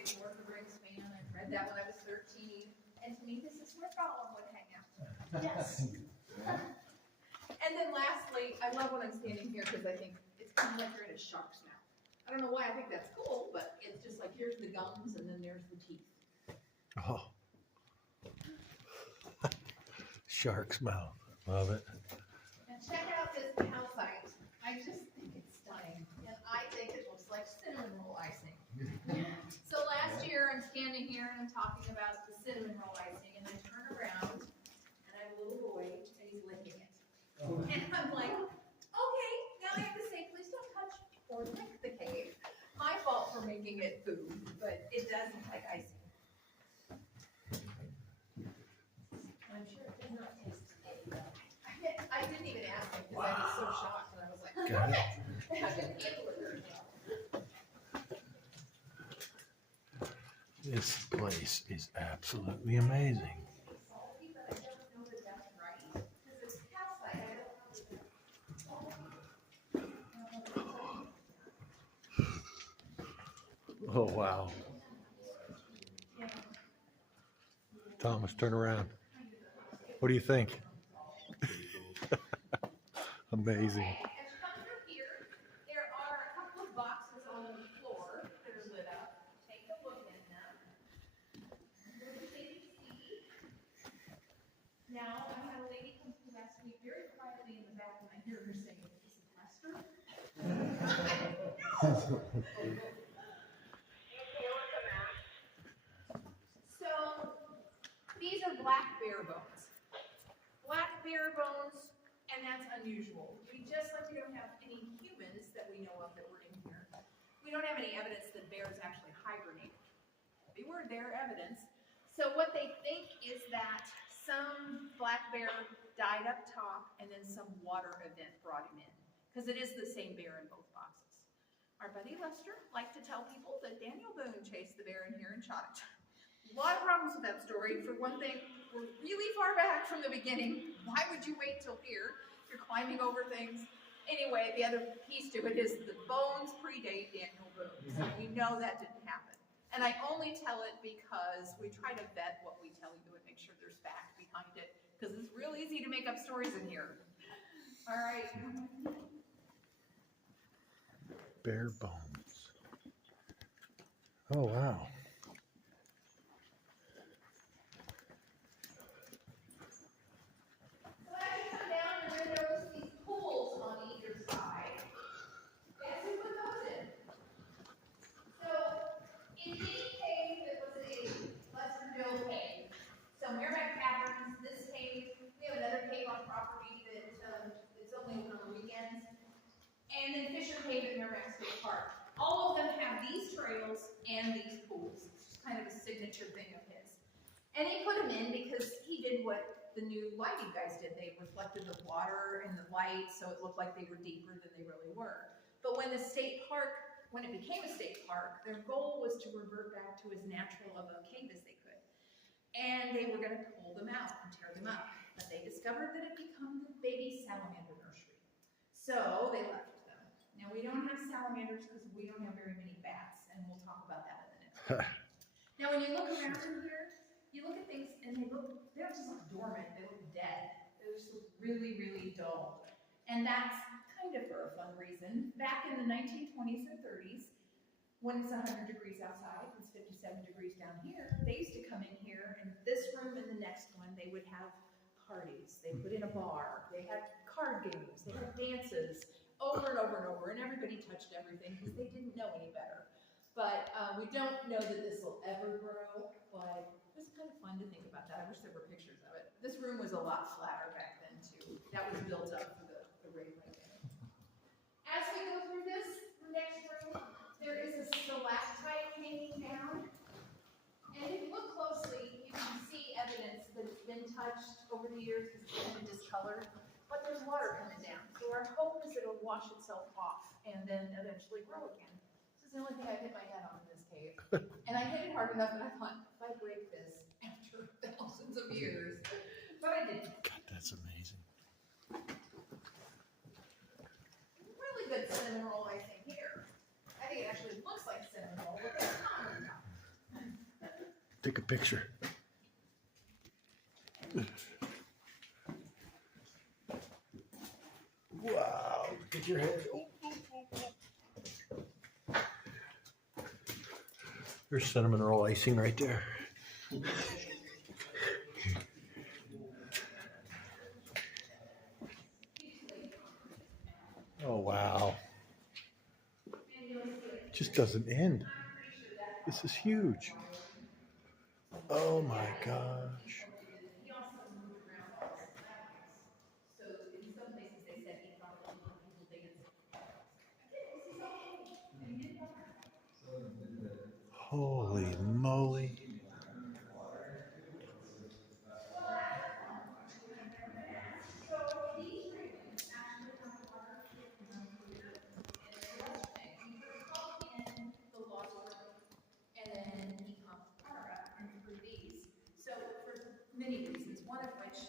big Lord of the Rings fan. I read that when I was 13, and to me, this is where Gollum would hang out. Yes. And then lastly, I love when I'm standing here because I think it's kind of like you're in a shark's mouth. I don't know why I think that's cool, but it's just like here's the gums and then there's the teeth. Oh. Shark's mouth. Love it. And check out this calcite. I just think it's stunning. And I think it looks like cinnamon roll icing. So last year I'm standing here and I'm talking about the cinnamon roll icing and I turn around and I have a little boy and he's licking it. And I'm like, okay, now I have to say, please don't touch or lick the cake. My fault for making it food, but it does look like icing. I'm sure it does not taste any better. I didn't even ask him because I was so shocked and I was like, Got it. I can handle it very well. This place is absolutely amazing. It's salty, but I don't know that that's right because it's calcite. I don't know. Oh, wow. Thomas, turn around. What do you think? Amazing. Okay, as you come through here, there are a couple of boxes on the floor that are lit up. Take a look in them. There's a ABC. Now, I had a lady come to ask me very quietly in the back, and I hear her saying, "Is this a tester?" No. So, these are black bear bones. Black bear bones, and that's unusual. Just like we don't have any humans that we know of that were in here, we don't have any evidence that bears actually hibernated. They were their evidence. So what they think is that some black bear died up top and then some water event brought him in. Because it is the same bear in both boxes. Our buddy Lester liked to tell people that Daniel Boone chased the bear in here and shot it. A lot of problems with that story. For one thing, we're really far back from the beginning. Why would you wait till here? You're climbing over things. Anyway, the other piece to it is the bones predate Daniel Boone. So we know that didn't happen. And I only tell it because we try to vet what we tell you and make sure there's fact behind it. Because it's real easy to make up stories in here. All right. Bare bones. Oh, wow. So as you come down, you're going to notice these pools on either side. Guess who put those in? So, in any cave that was a Lesterville cave, so Merrimack Caverns, this cave, we have another cave on property that it's only open on the weekends, and then Fisher Cave at Merrimack State Park. All of them have these trails and these pools. It's just kind of a signature thing of his. And he put them in because he did what the new lighting guys did. They reflected the water and the light so it looked like they were deeper than they really were. But when the state park, when it became a state park, their goal was to revert back to as natural of a cave as they could. And they were going to pull them out and tear them up. But they discovered that it became the baby salamander nursery. So they left them. Now we don't have salamanders because we don't have very many bats, and we'll talk about that in the next one. Now when you look around in here, you look at things and they don't just look dormant, they look dead. They just look really, really dull. And that's kind of for a fun reason. Back in the 1920s and 30s, when it's 100 degrees outside, it's 57 degrees down here, they used to come in here, and this room and the next one, they would have parties. They put in a bar, they had card games, they had dances, over and over and over, and everybody touched everything because they didn't know any better. But we don't know that this will ever grow, but it was kind of fun to think about that. I wish there were pictures of it. This room was a lot flatter back then too. That was built up for the railway. As we go through this next room, there is a stalactite hanging down. And if you look closely, you can see evidence that it's been touched over the years because it's been discolored. But there's water coming down. So our hope is it'll wash itself off and then eventually grow again. This is the only thing I hit my head on in this cave. And I hit it hard enough that I thought, if I break this after thousands of years. But I didn't. God, that's amazing. Really good cinnamon roll icing here. I think it actually looks like cinnamon roll, but it's common enough. take a picture. Wow, look at your head. Oh, oh, oh, oh. There's cinnamon roll icing right there. Oh, wow. It just doesn't end. This is huge. Oh my gosh. So in some places they said he probably let people dance. Holy moly. And then he pumped water up and through these. So for many reasons, one of which